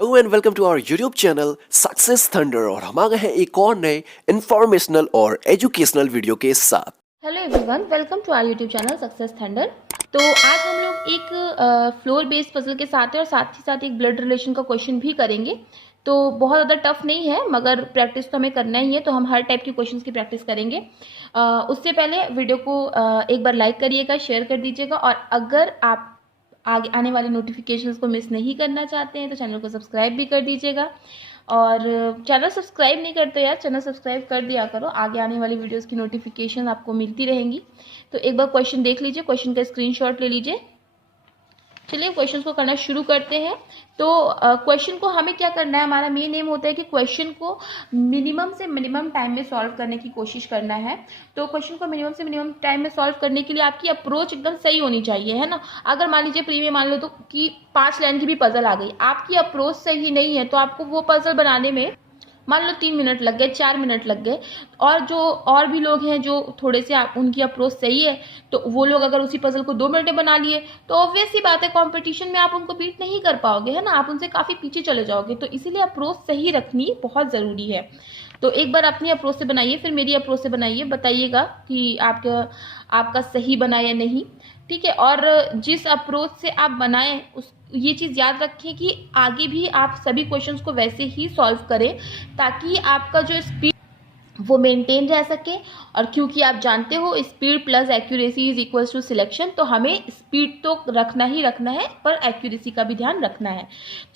Hello and welcome to our YouTube channel Success Thunder. और हम आ गए हैं एक और नए इंफॉर्मेशनल और एजुकेशनल वीडियो के साथ। Hello everyone, welcome to our YouTube channel Success Thunder. तो आज हम लोग एक फ्लोर बेस्ड पजल के साथ हैं और साथ ही साथ एक ब्लड रिलेशन का क्वेश्चन भी करेंगे। तो बहुत ज़्यादा टफ नहीं है, मगर प्रैक्टिस तो हमें करना ही है, तो हम हर टाइप के क्वेश्चंस की प्रैक्टिस करेंगे। उससे पहले वीडियो को एक बार लाइक करिएगा, शेयर कर दीजिएगा, और अगर आप आगे आने वाली नोटिफिकेशंस को मिस नहीं करना चाहते हैं तो चैनल को सब्सक्राइब भी कर दीजिएगा। और चैनल सब्सक्राइब नहीं करते यार, चैनल सब्सक्राइब कर दिया करो, आगे आने वाली वीडियोस की नोटिफिकेशन आपको मिलती रहेंगी। तो एक बार क्वेश्चन देख लीजिए, क्वेश्चन का स्क्रीनशॉट ले लीजिए। चलिए क्वेश्चन को करना शुरू करते हैं। तो क्वेश्चन को हमें क्या करना है, हमारा मेन एम होता है कि क्वेश्चन को मिनिमम से मिनिमम टाइम में सॉल्व करने की कोशिश करना है। तो क्वेश्चन को मिनिमम से मिनिमम टाइम में सॉल्व करने के लिए आपकी अप्रोच एकदम सही होनी चाहिए, है ना। अगर मान लीजिए प्री में मान लो तो कि 5 लाइन की भी पजल आ गई, आपकी अप्रोच सही नहीं है तो आपको वो पजल बनाने में मान लो 3 मिनट लग गए, 4 मिनट लग गए। और भी लोग हैं जो थोड़े से उनकी अप्रोच सही है, तो वो लोग अगर उसी पजल को 2 मिनट में बना लिए तो ऑब्वियस सी बात है कंपटीशन में आप उनको बीट नहीं कर पाओगे, है ना, आप उनसे काफ़ी पीछे चले जाओगे। तो इसीलिए अप्रोच सही रखनी बहुत ज़रूरी है। तो एक बार अपनी अप्रोच से बनाइए, फिर मेरी अप्रोच से बनाइए, बताइएगा कि आपका सही बना या नहीं, ठीक है। और जिस अप्रोच से आप बनाएं उस ये चीज़ याद रखें कि आगे भी आप सभी क्वेश्चंस को वैसे ही सॉल्व करें, ताकि आपका जो स्पीड वो मेंटेन रह सके। और क्योंकि आप जानते हो speed plus accuracy is equals to selection, तो हमें स्पीड तो रखना ही रखना है, पर एक्यूरेसी का भी ध्यान रखना है।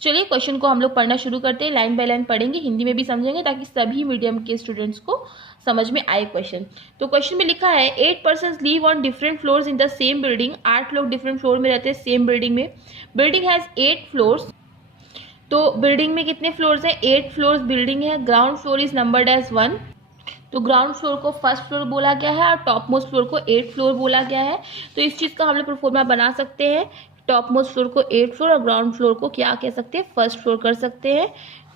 चलिए क्वेश्चन को हम लोग पढ़ना शुरू करते हैं, लाइन बाय लाइन पढ़ेंगे, हिंदी में भी समझेंगे ताकि सभी मीडियम के स्टूडेंट्स को समझ में आए क्वेश्चन। तो क्वेश्चन में लिखा है 8 persons live on different floors in the same building. 8 लोग डिफरेंट फ्लोर में रहते हैं सेम बिल्डिंग में। Building has 8 floors. तो बिल्डिंग में कितने फ्लोर्स हैं, 8 फ्लोर्स बिल्डिंग है। Ground floor is numbered as 1। तो ग्राउंड फ्लोर को फर्स्ट फ्लोर बोला गया है और टॉप मोस्ट फ्लोर को 8 फ्लोर बोला गया है। तो इस चीज़ का हम लोग प्रोफॉर्मा बना सकते हैं, टॉप मोस्ट फ्लोर को 8 फ्लोर और ग्राउंड फ्लोर को क्या कह सकते हैं, फर्स्ट फ्लोर कर सकते हैं।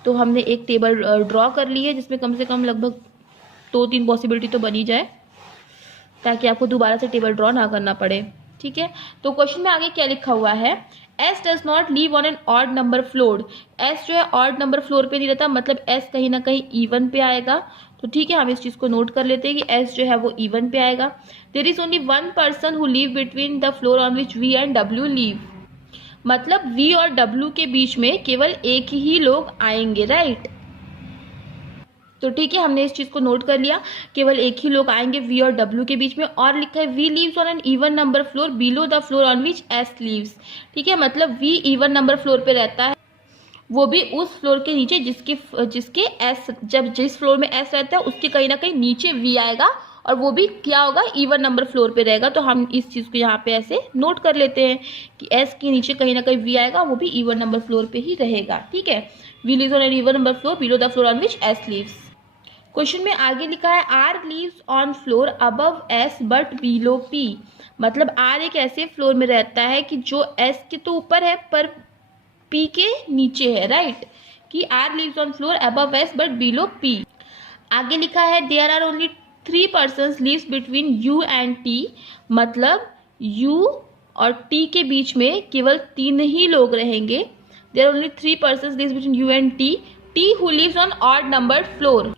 तो हमने एक टेबल ड्रॉ कर ली है जिसमें कम से कम लगभग 2-3 पॉसिबिलिटी तो बनी जाए, ताकि आपको दोबारा से टेबल ड्रॉ ना करना पड़े, ठीक है। तो क्वेश्चन में आगे क्या लिखा हुआ है, S does not leave on an odd number floor. S जो है ऑड नंबर फ्लोर पे नहीं रहता, मतलब एस कहीं ना कहीं इवन पे आएगा। तो ठीक है, हम इस चीज़ को नोट कर लेते हैं कि एस जो है वो इवन पे आएगा। There is only 1 person who live between the floor on which V and W live. मतलब वी और डब्ल्यू के बीच में केवल एक ही लोग आएंगे, राइट। तो ठीक है, हमने इस चीज़ को नोट कर लिया, केवल एक ही लोग आएंगे वी और डब्ल्यू के बीच में। और लिखा है V lives on an even number floor below the floor on which S lives. ठीक है, मतलब वी इवन नंबर फ्लोर पे रहता है, वो भी उस फ्लोर के नीचे जिसके एस, जब जिस फ्लोर में एस रहता है उसके कहीं ना कहीं नीचे वी आएगा, और वो भी क्या होगा, इवन नंबर फ्लोर पे रहेगा। तो हम इस चीज़ को यहाँ पे ऐसे नोट कर लेते हैं कि एस के नीचे कहीं ना कहीं वी आएगा, वो भी इवन नंबर फ्लोर पे ही रहेगा, ठीक है। V lives on an even number floor below the floor on which S lives. Question में आगे लिखा है R lives on floor above S but below P. मतलब आर एक ऐसे फ्लोर में रहता है कि जो एस के तो ऊपर है पर पी के नीचे है, राइट, कि R lives on floor above S but below P. आगे लिखा है there are only 3 persons lives between U and T. मतलब यू और टी के बीच में केवल 3 ही लोग रहेंगे। There are only 3 persons lives between U and T. T who lives on odd numbered floor.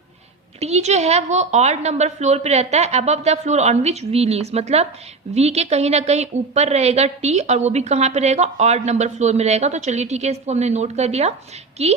T जो है वो ऑड नंबर फ्लोर पे रहता है above the floor on which V lives. मतलब वी के कहीं ना कहीं ऊपर रहेगा टी, और वो भी कहाँ पे रहेगा, ऑड नंबर फ्लोर में रहेगा। तो चलिए ठीक है, इसको हमने नोट कर लिया कि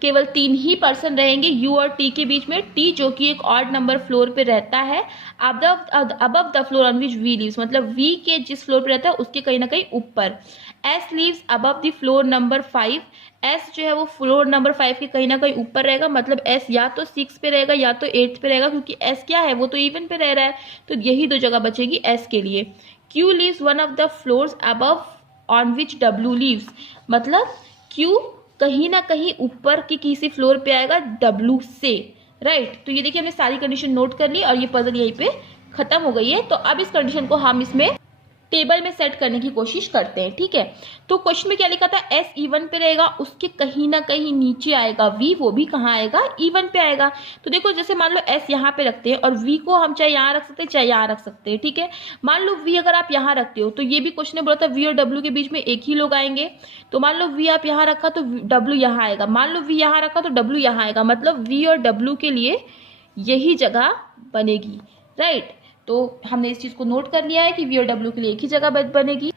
केवल 3 ही पर्सन रहेंगे यू और टी के बीच में। टी जो कि एक ऑड नंबर फ्लोर पे रहता है above the floor on which V lives, मतलब वी के जिस फ्लोर पे रहता है उसके कहीं ना कहीं ऊपर। S leaves above the floor number 5। S जो है वो फ्लोर नंबर 5 के कहीं ना कहीं ऊपर रहेगा, मतलब एस या तो 6 पे रहेगा या तो 8 पे रहेगा, क्योंकि एस क्या है, वो तो इवन पे रह रहा है। तो यही 2 जगह बचेगी एस के लिए। Q leaves one of the floors above on which W leaves. मतलब क्यू कहीं ना कहीं ऊपर की किसी फ्लोर पे आएगा डब्ल्यू से, राइट। तो ये देखिए हमने सारी कंडीशन नोट कर ली और ये पजल यहीं पे खत्म हो गई है। तो अब इस कंडीशन को हम इसमें टेबल में सेट करने की कोशिश करते हैं। ठीक है, तो क्वेश्चन में क्या लिखा था, एस E1 पे रहेगा, उसके कहीं ना कहीं नीचे आएगा V, वो भी कहाँ आएगा, E1 पे आएगा। तो देखो जैसे मान लो S यहाँ पे रखते हैं और V को हम चाहे यहाँ रख सकते हैं चाहे यहाँ रख सकते हैं। ठीक है, मान लो V अगर आप यहाँ रखते हो तो ये भी क्वेश्चन ने बोला था V और W के बीच में एक ही लोग आएंगे। तो मान लो V आप यहाँ रखा तो W यहाँ आएगा, मान लो V यहाँ रखा तो W यहाँ आएगा, मतलब V और W के लिए यही जगह बनेगी। राइट, तो हमने इस चीज को नोट कर लिया है कि V और W के लिए एक ही जगह बनेगी।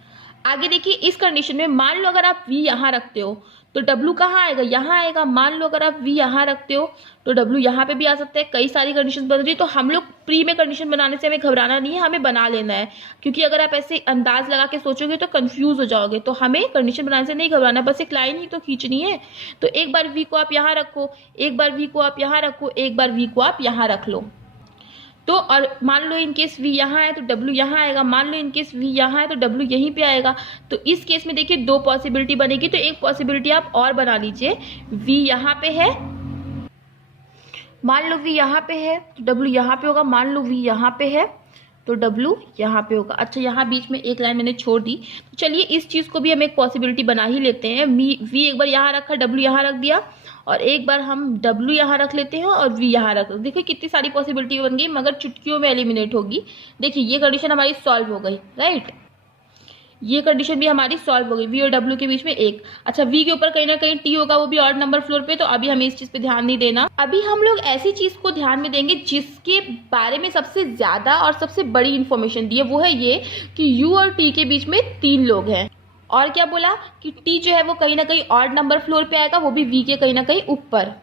आगे देखिए, इस कंडीशन में मान लो अगर आप V यहाँ रखते हो तो W कहाँ आएगा, यहाँ आएगा। मान लो अगर आप V यहाँ रखते हो तो W यहाँ पे भी आ सकता है। कई सारी कंडीशन बन रही है, तो हम लोग प्री में कंडीशन बनाने से हमें घबराना नहीं है, हमें बना लेना है। क्योंकि अगर आप ऐसे अंदाज लगा के सोचोगे तो कंफ्यूज हो जाओगे, तो हमें कंडीशन बनाने से नहीं घबराना, बस एक लाइन ही तो खींचनी है। तो एक बार V को आप यहाँ रखो, एक बार V को आप यहाँ रखो, एक बार V को आप यहाँ रख लो। तो और मान लो इन केस V यहाँ है तो W यहाँ आएगा, मान लो इन केस V यहाँ है तो W यहीं पे आएगा। तो इस केस में देखिए दो पॉसिबिलिटी बनेगी, तो एक पॉसिबिलिटी आप और बना लीजिए, V यहाँ पे है, मान लो V यहाँ पे है तो W यहाँ पे होगा, मान लो V यहाँ पे है तो W यहाँ पे होगा। अच्छा, यहाँ बीच में एक लाइन मैंने छोड़ दी, तो चलिए इस चीज को भी हम एक पॉसिबिलिटी बना ही लेते हैं। V एक बार यहाँ रखा, W यहाँ रख दिया, और एक बार हम W यहाँ रख लेते हैं और V यहाँ रख। देखिए कितनी सारी पॉसिबिलिटी बन गई, मगर चुटकियों में एलिमिनेट होगी। देखिए ये कंडीशन हमारी सॉल्व हो गई। राइट, ये कंडीशन भी हमारी सॉल्व हो गई, V और W के बीच में एक। अच्छा, V के ऊपर कहीं ना कहीं T होगा, वो भी ऑड नंबर फ्लोर पे, तो अभी हमें इस चीज पे ध्यान नहीं देना। अभी हम लोग ऐसी चीज को ध्यान में देंगे जिसके बारे में सबसे ज्यादा और सबसे बड़ी इंफॉर्मेशन दी है, वो है ये कि U और T के बीच में 3 लोग हैं। और क्या बोला कि T जो है वो कहीं ना कहीं ऑड नंबर फ्लोर पे आएगा, वो भी V के कहीं ना कहीं ऊपर।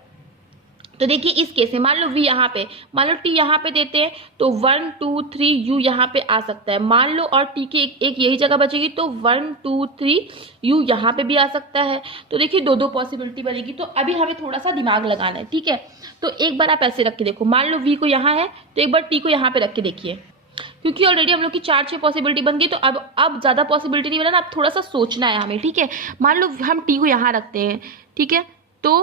तो देखिए इस केस में मान लो V यहाँ पे, मान लो T यहाँ पे देते हैं तो 1 2 3 U यहाँ पे आ सकता है, मान लो, और T के एक यही जगह बचेगी तो 1 2 3 U यहाँ पे भी आ सकता है। तो देखिए दो दो पॉसिबिलिटी बनेगी। तो अभी हमें थोड़ा सा दिमाग लगाना है। ठीक है, तो एक बार आप ऐसे रख के देखो, मान लो V को यहाँ है तो एक बार T को यहाँ पे रख के देखिए, क्योंकि ऑलरेडी हम लोग की 4-6 पॉसिबिलिटी बन गई, तो अब ज्यादा पॉसिबिलिटी नहीं बनाना, अब थोड़ा सा सोचना है हमें। ठीक है, मान लो हम T को यहाँ रखते हैं, ठीक है, तो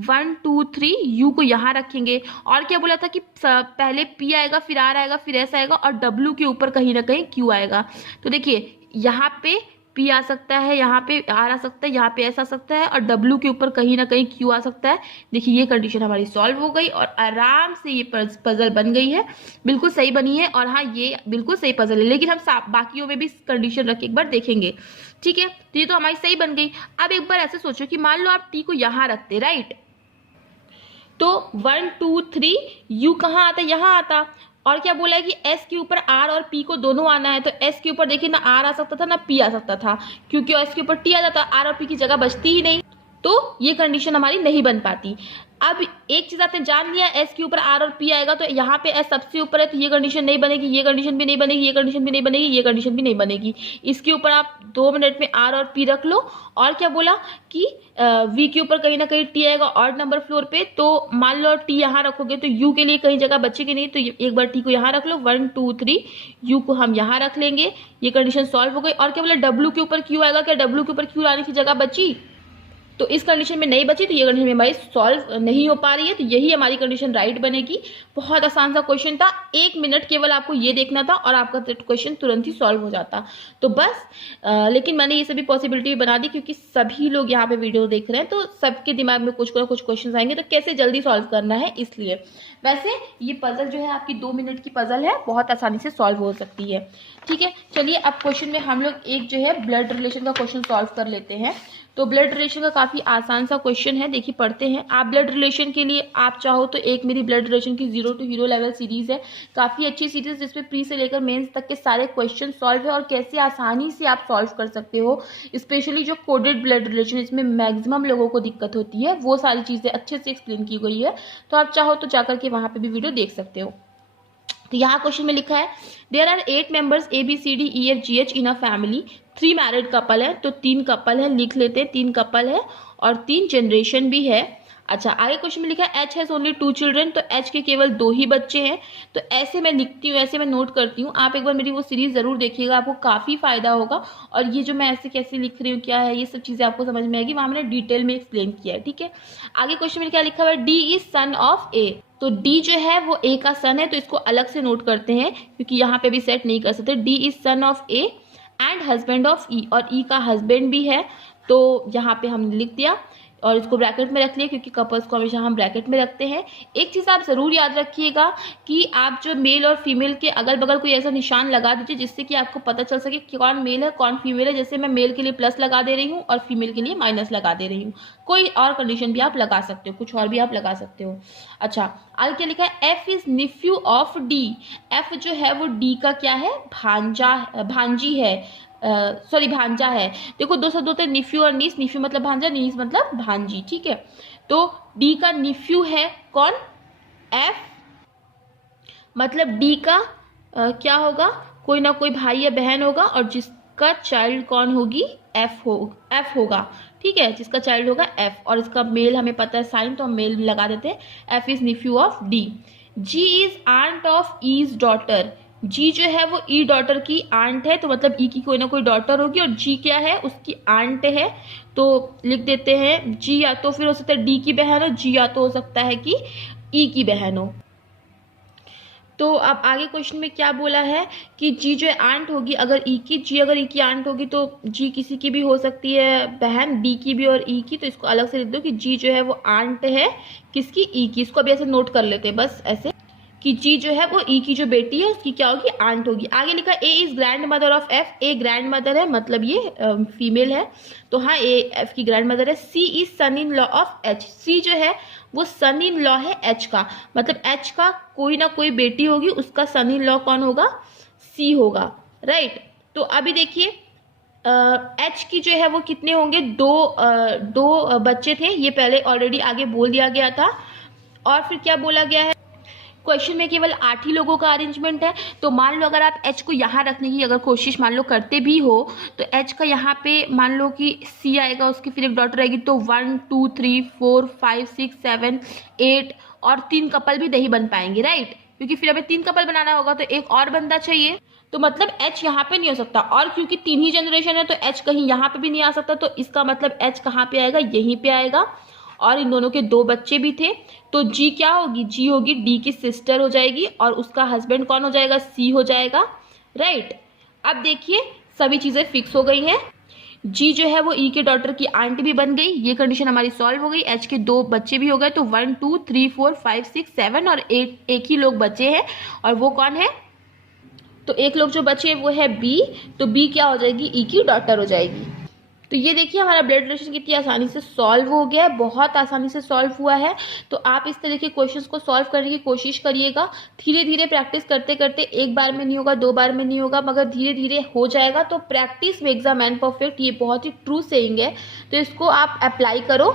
1 2 3 U को यहाँ रखेंगे। और क्या बोला था कि पहले P आएगा, फिर R आएगा, फिर S आएगा, और W के ऊपर कहीं ना कहीं Q आएगा। तो देखिए यहाँ पे P आ सकता है, यहाँ पे R आ सकता है, यहाँ पे S आ सकता है, और W के ऊपर कहीं ना कहीं Q आ सकता है। देखिए ये कंडीशन हमारी सॉल्व हो गई और आराम से ये पजल बन गई है, बिल्कुल सही बनी है। और हाँ, ये बिल्कुल सही पजल है, लेकिन हम बाकियों में भी कंडीशन रख के एक बार देखेंगे। ठीक है, तो ये तो हमारी सही बन गई। अब एक बार ऐसे सोचो कि मान लो आप T को यहाँ रखते, राइट, तो 1 2 3 U कहाँ आता, यहाँ आता। और क्या बोला है कि S के ऊपर R और P को दोनों आना है, तो S के ऊपर देखिए ना R आ सकता था ना P आ सकता था, क्योंकि S के ऊपर T आ जाता, R और P की जगह बचती ही नहीं, तो ये कंडीशन हमारी नहीं बन पाती। अब एक चीज आपने जान लिया, S के ऊपर R और P आएगा, तो यहाँ पे S सबसे ऊपर है, तो ये कंडीशन नहीं बनेगी, ये कंडीशन भी नहीं बनेगी, ये कंडीशन भी नहीं बनेगी, ये कंडीशन भी नहीं बनेगी। इसके ऊपर आप 2 मिनट में R और P रख लो। और क्या बोला कि V के ऊपर कहीं ना कहीं T आएगा ऑड नंबर फ्लोर पे, तो मान लो T यहाँ रखोगे तो U के लिए कहीं जगह बचेगी नहीं, तो एक बार T को यहाँ रख लो, 1 2 3 U को हम यहाँ रख लेंगे। ये कंडीशन सॉल्व हो गई। और क्या बोला, W के ऊपर Q आएगा, क्या W के ऊपर Q आने की जगह बची, तो इस कंडीशन में नहीं बची, तो ये कंडीशन हमारी सॉल्व नहीं हो पा रही है, तो यही हमारी कंडीशन राइट बनेगी। बहुत आसान सा क्वेश्चन था, 1 मिनट केवल आपको ये देखना था और आपका क्वेश्चन तुरंत ही सॉल्व हो जाता। तो बस लेकिन मैंने ये सभी पॉसिबिलिटी बना दी, क्योंकि सभी लोग यहाँ पे वीडियो देख रहे हैं, तो सबके दिमाग में कुछ ना कुछ क्वेश्चन आएंगे, तो कैसे जल्दी सॉल्व करना है, इसलिए। वैसे ये पजल जो है आपकी 2 मिनट की पजल है, बहुत आसानी से सॉल्व हो सकती है। ठीक है, चलिए अब क्वेश्चन में हम लोग एक जो है ब्लड रिलेशन का क्वेश्चन सॉल्व कर लेते हैं। तो ब्लड रिलेशन का काफी आसान सा क्वेश्चन है, देखिए पढ़ते हैं। आप ब्लड रिलेशन के लिए आप चाहो तो एक मेरी ब्लड रिलेशन की 0 to हीरो लेवल सीरीज है, काफी अच्छी सीरीज, जिसमें प्री से लेकर मेंस तक के सारे क्वेश्चन सॉल्व है और कैसे आसानी से आप सॉल्व कर सकते हो। स्पेशली जो कोडेड ब्लड रिलेशन, इसमें मैक्सिमम लोगों को दिक्कत होती है, वो सारी चीजें अच्छे से एक्सप्लेन की गई है, तो आप चाहो तो जाकर के वहां पे भी वीडियो देख सकते हो। तो यहाँ क्वेश्चन में लिखा है, there are 8 members ABCDEFGH in a family, 3 married couple है, तो 3 कपल है, लिख लेते हैं 3 कपल है और 3 जनरेशन भी है। अच्छा, आगे क्वेश्चन में लिखा है H हैज ओनली 2 चिल्ड्रन, तो H के केवल 2 ही बच्चे हैं। तो ऐसे मैं लिखती हूँ, ऐसे मैं नोट करती हूँ। आप एक बार मेरी वो सीरीज जरूर देखिएगा, आपको काफी फायदा होगा। और ये जो मैं ऐसे कैसे लिख रही हूँ, क्या है, ये सब चीजें आपको समझ में आएगी, वहां मैंने डिटेल में एक्सप्लेन किया है। ठीक है, आगे क्वेश्चन में क्या लिखा हुआ है, D is son of A, तो D जो है वो A का सन है, तो इसको अलग से नोट करते हैं, क्योंकि यहाँ पे भी सेट नहीं कर सकते। D is son of A and husband of E, और ई का हस्बैंड भी है, तो यहाँ पे हमने लिख दिया और इसको ब्रैकेट में रख लिया क्योंकि कपल्स को हमेशा हम ब्रैकेट में रखते हैं। एक चीज़ आप ज़रूर याद रखिएगा कि आप जो मेल और फीमेल के अगल बगल कोई ऐसा निशान लगा दीजिए जिससे कि आपको पता चल सके कि कौन मेल है कौन फीमेल है। जैसे मैं मेल के लिए प्लस लगा दे रही हूँ और फीमेल के लिए माइनस लगा दे रही हूँ। कोई और कंडीशन भी आप लगा सकते हो, कुछ और भी आप लगा सकते हो। अच्छा, आगे क्या लिखा है, F is nephew of D. F जो है वो डी का क्या है, भांजी है, सॉरी भांजा है। देखो दो शब्द होते हैं, निफ्यू और नीस। निफ्यू मतलब भांजा, नीस मतलब भांजी, ठीक है। तो डी का निफ्यू है कौन, एफ, मतलब डी का क्या होगा, कोई ना कोई भाई या बहन होगा और जिसका चाइल्ड कौन होगी, एफ होगा, ठीक है, जिसका चाइल्ड होगा एफ। और इसका मेल हमें पता है साइन, तो हम मेल लगा देते हैं, F is nephew of D. G is aunt of E's daughter. G जो है वो ई डॉटर की आंट है, तो मतलब ई की कोई ना कोई डॉटर होगी और जी क्या है, उसकी आंट है। तो लिख देते हैं जी या तो फिर हो सकता है डी की बहन हो, जी या तो हो सकता है कि ई की बहन हो। तो अब आगे क्वेश्चन में क्या बोला है कि जी जो आंट होगी अगर ई की, जी अगर ई की आंट होगी तो जी किसी की भी हो सकती है बहन, डी की भी और ई की। तो इसको अलग से लिख दो कि जी जो है वो आंट है किसकी, ई की। इसको अभी ऐसे नोट कर लेते हैं बस ऐसे कि जी जो है वो ई की जो बेटी है उसकी क्या होगी, आंट होगी। आगे लिखा A is grandmother of F. A grandmother है, मतलब ये फीमेल है, तो हाँ ए एफ की ग्रैंड मदर है। C is son in law of H. C जो है वो सन इन लॉ है एच का, मतलब एच का कोई ना कोई बेटी होगी, उसका सन इन लॉ कौन होगा, सी होगा, राइट। तो अभी देखिए एच की जो है वो कितने होंगे, दो बच्चे थे, ये पहले ऑलरेडी आगे बोल दिया गया था। और फिर क्या बोला गया है, क्वेश्चन में केवल 8 ही लोगों का अरेंजमेंट है। तो मान लो अगर आप एच को यहाँ रखने की अगर कोशिश मान लो करते भी हो तो एच का यहाँ पे मान लो कि सी आएगा, उसकी फिर एक डॉटर आएगी, तो 1 2 3 4 5 6 7 8 और 3 कपल भी नहीं बन पाएंगे, राइट, क्योंकि फिर हमें 3 कपल बनाना होगा तो एक और बंदा चाहिए। तो मतलब एच यहाँ पे नहीं हो सकता, और क्योंकि 3 ही जनरेशन है तो एच कहीं यहाँ पे भी नहीं आ सकता। तो इसका मतलब एच कहाँ पे आएगा, यहीं पे आएगा। और इन दोनों के 2 बच्चे भी थे, तो जी क्या होगी, जी होगी डी की सिस्टर हो जाएगी और उसका हस्बैंड कौन हो जाएगा, सी हो जाएगा, राइट। अब देखिए सभी चीजें फिक्स हो गई हैं। जी जो है वो ई के डॉटर की आंटी भी बन गई, ये कंडीशन हमारी सॉल्व हो गई। एच के 2 बच्चे भी हो गए, तो 1 2 3 4 5 6 7 और एक ही लोग बचे हैं, और वो कौन है, तो एक लोग जो बचे वो है बी। तो बी क्या हो जाएगी, ई की डॉटर हो जाएगी। तो ये देखिए हमारा ब्लड रिलेशन कितनी आसानी से सॉल्व हो गया है, बहुत आसानी से सॉल्व हुआ है। तो आप इस तरह के क्वेश्चंस को सॉल्व करने की कोशिश करिएगा। धीरे धीरे प्रैक्टिस करते करते, एक बार में नहीं होगा, 2 बार में नहीं होगा, मगर धीरे धीरे हो जाएगा। तो practice makes a man perfect, ये बहुत ही ट्रू सेइंग है। तो इसको आप अप्लाई करो,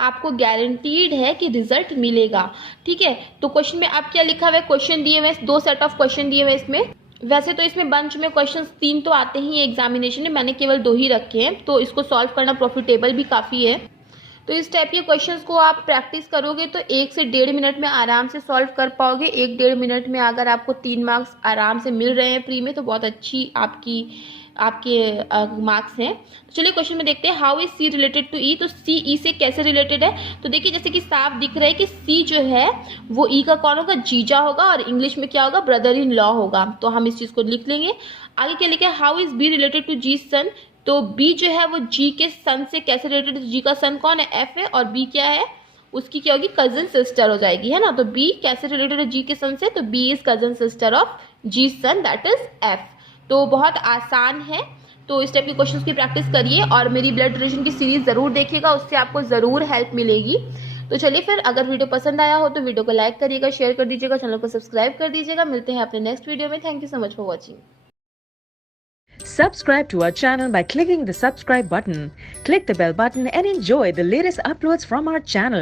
आपको गारंटीड है कि रिजल्ट मिलेगा, ठीक है। तो क्वेश्चन में आप क्या लिखा हुआ है, क्वेश्चन दिए हुए, 2 सेट ऑफ क्वेश्चन दिए हुए इसमें। वैसे तो इसमें बंच में क्वेश्चंस 3 तो आते ही एग्जामिनेशन में, मैंने केवल 2 ही रखे हैं, तो इसको सॉल्व करना प्रॉफिटेबल भी काफ़ी है। तो इस टाइप के क्वेश्चंस को आप प्रैक्टिस करोगे तो 1 से 1.5 मिनट में आराम से सॉल्व कर पाओगे। 1-1.5 मिनट में अगर आपको 3 मार्क्स आराम से मिल रहे हैं प्री में, तो बहुत अच्छी आपके मार्क्स हैं। तो चलिए क्वेश्चन में देखते हैं, how is C related to E. तो सी ई से कैसे रिलेटेड है, तो देखिए जैसे कि साफ दिख रहा है कि सी जो है वो ई का कौन होगा, जीजा होगा, और इंग्लिश में क्या होगा, ब्रदर इन लॉ होगा। तो हम इस चीज को लिख लेंगे। आगे क्या लिखा है, how is B related to G son. तो बी जो है वो जी के सन से कैसे रिलेटेड है, जी का सन कौन है, एफ है, और बी क्या है, उसकी क्या होगी, कजन सिस्टर हो जाएगी, है ना। तो बी कैसे रिलेटेड है जी के सन से, तो B is cousin sister of G son, that is F. तो बहुत आसान है। तो इस टाइप के क्वेश्चंस की प्रैक्टिस करिए और मेरी ब्लड रिलेशन की सीरीज जरूर देखिएगा, उससे आपको जरूर हेल्प मिलेगी। तो चलिए फिर, अगर वीडियो पसंद आया हो तो वीडियो को लाइक करिएगा, शेयर कर दीजिएगा, चैनल को सब्सक्राइब कर दीजिएगा। मिलते हैं अपने नेक्स्ट वीडियो में। Thank you so much for watching. Subscribe to our channel by clicking the subscribe button. Click the bell button and enjoy the latest uploads from our channel.